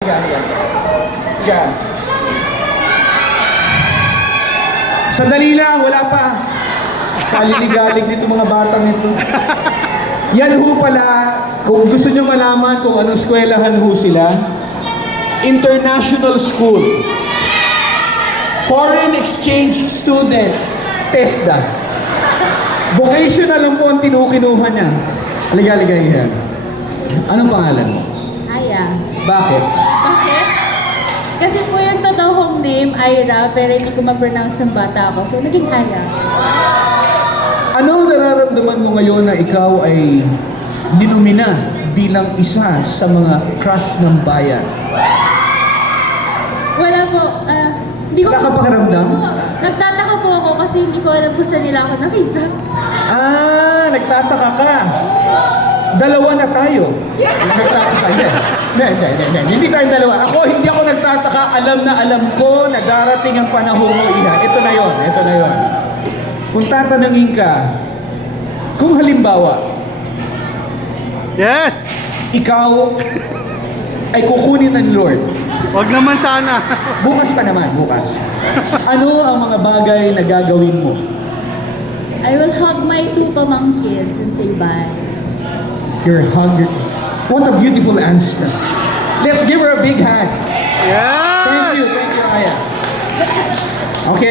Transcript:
Yan. Sandali lang, wala pa. Kaliligalig nito mga batang ito. Yan ho pala, kung gusto nyo malaman kung anong eskwelahan ho sila, international school. Foreign exchange student, TESDA. Vocational lang po ang kinuha niya. Halika yan. Anong pangalan mo? Aya. Bakit? Bakit? Kasi po yung totoong name, Ira, pero hindi ko ma-pronounce ng bata ako. So, naging Aya. Ano nararamdaman mo ngayon na ikaw ay dinumina bilang isa sa mga crush ng bayan? Wala po. Hindi ko Wala ka pakiramdam? Hindi po. Nagtataka po ako kasi hindi ko alam kung saan nila ako nakita. Nagtataka ka. Dalawa na tayo. Nagtataka. Hindi tayong dalawa. Hindi ako nagtataka. Alam ko na darating ang panahon mo, Iha. Ito na yon. Kung tatanungin ka, kung halimbawa, Yes! ikaw ay kukunin ng Lord. Wag naman sana. Bukas. Ano ang mga bagay na gagawin mo? I will hug my two pamangkins and say bye. You're hungry. What a beautiful answer. Let's give her a big hand. Yes! Thank you, Aya. Okay.